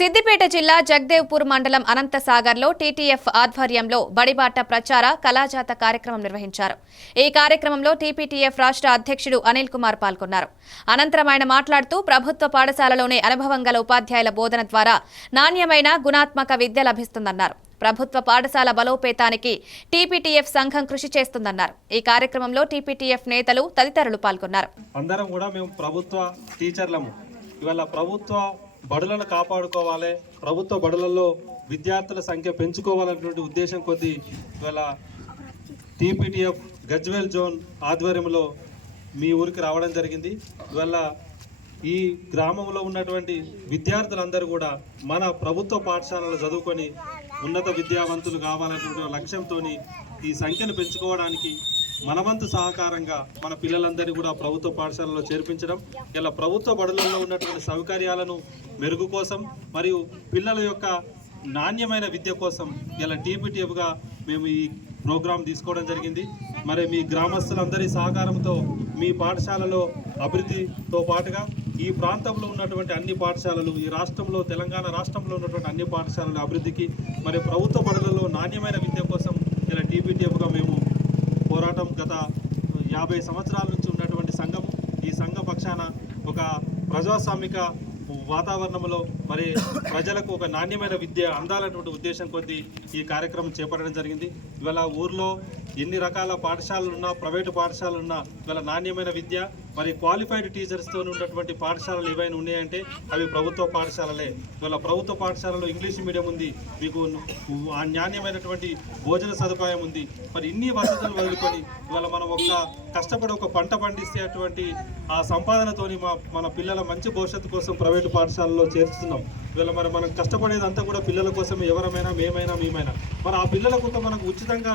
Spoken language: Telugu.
సిద్దిపేట జిల్లా జగదేవ్పూర్ మండలం అనంతసాగర్లో టీటీఎఫ్ ఆధ్వర్యంలో బడిబాట ప్రచార కళాజాత కార్యక్రమం నిర్వహించారు. ఈ కార్యక్రమంలో టీపీటీఎఫ్ రాష్ట్ర అధ్యక్షుడు అనిల్ కుమార్ పాల్గొన్నారు. అనంతరం ఆయన మాట్లాడుతూ ప్రభుత్వ పాఠశాలలోనే అనుభవం గల ఉపాధ్యాయుల బోధన ద్వారా నాణ్యమైన గుణాత్మక విద్య లభిస్తుందన్నారు. ప్రభుత్వ పాఠశాల బలోపేతానికి టీపీటీఎఫ్ సంఘం కృషి చేస్తుందన్నారు. ఈ కార్యక్రమంలో టీపీటీఎఫ్ నేతలు తదితరులు పాల్గొన్నారు. అందరం కూడా మేము ప్రభుత్వ టీచర్లము. ఇవాళ ప్రభుత్వ బడులను కాపాడుకోవాలి. ప్రభుత్వ బడులలో విద్యార్థుల సంఖ్య పెంచుకోవాలనేటువంటి ఉద్దేశం కొద్దీ ఇవాళ టీపీటీఎఫ్ గజ్వేల్ జోన్ ఆధ్వర్యంలో మీ ఊరికి రావడం జరిగింది. ఇవాళ ఈ గ్రామంలో ఉన్నటువంటి విద్యార్థులందరూ కూడా మన ప్రభుత్వ పాఠశాలలో చదువుకొని ఉన్నత విద్యావంతులు కావాలనేటువంటి లక్ష్యంతో ఈ సంఖ్యను పెంచుకోవడానికి మనవంతు సహకారంగా మన పిల్లలందరినీ కూడా ప్రభుత్వ పాఠశాలలో చేర్పించడం. ఇలా ప్రభుత్వ బడులలో ఉన్నటువంటి సౌకర్యాలను మెరుగు కోసం మరియు పిల్లల యొక్క నాణ్యమైన విద్య కోసం ఇలా టీపీటీఎఫ్గా మేము ఈ ప్రోగ్రాం తీసుకోవడం జరిగింది. మరి మీ గ్రామస్తులందరి సహకారంతో మీ పాఠశాలలో అభివృద్ధితో పాటుగా ఈ ప్రాంతంలో ఉన్నటువంటి అన్ని పాఠశాలలు ఈ రాష్ట్రంలో తెలంగాణ రాష్ట్రంలో ఉన్నటువంటి అన్ని పాఠశాలల అభివృద్ధికి మరి ప్రభుత్వ బడులలో నాణ్యమైన విద్య కోసం ఇలా టీపీటీఎఫ్గా మేము పోరాటం గత యాభై సంవత్సరాల నుంచి ఉన్నటువంటి సంఘం. ఈ సంఘ పక్షాన ఒక ప్రజాస్వామిక వాతావరణంలో మరి ప్రజలకు ఒక నాణ్యమైన విద్య అందాలన్నటువంటి ఉద్దేశం కొద్దీ ఈ కార్యక్రమం చేపట్టడం జరిగింది. ఇవాళ ఊర్లో ఎన్ని రకాల పాఠశాలలు ఉన్నా ప్రైవేటు పాఠశాలలు ఉన్నా ఇవాళ నాణ్యమైన విద్య మరి క్వాలిఫైడ్ టీచర్స్తో ఉన్నటువంటి పాఠశాలలు ఏవైనా ఉన్నాయంటే అవి ప్రభుత్వ పాఠశాలలే. ఇవాళ ప్రభుత్వ పాఠశాలలో ఇంగ్లీష్ మీడియం ఉంది మీకు ఆ నాణ్యమైనటువంటి భోజన సదుపాయం ఉంది. మరి ఇన్ని వసతులు వదులుకొని ఇవాళ మనం ఒక కష్టపడి ఒక పంట పండిస్తే అటువంటి ఆ సంపాదనతోని మా మన పిల్లల మంచి భవిష్యత్తు కోసం ప్రైవేటు పాఠశాలలో చేర్చుతున్నాం ఇవాళ మరి మనం కష్టపడేదంతా కూడా పిల్లల కోసం ఎవరమైనా మేమైనా మేమైనా. మరి ఆ పిల్లలకు ఒక మనకు ఉచితంగా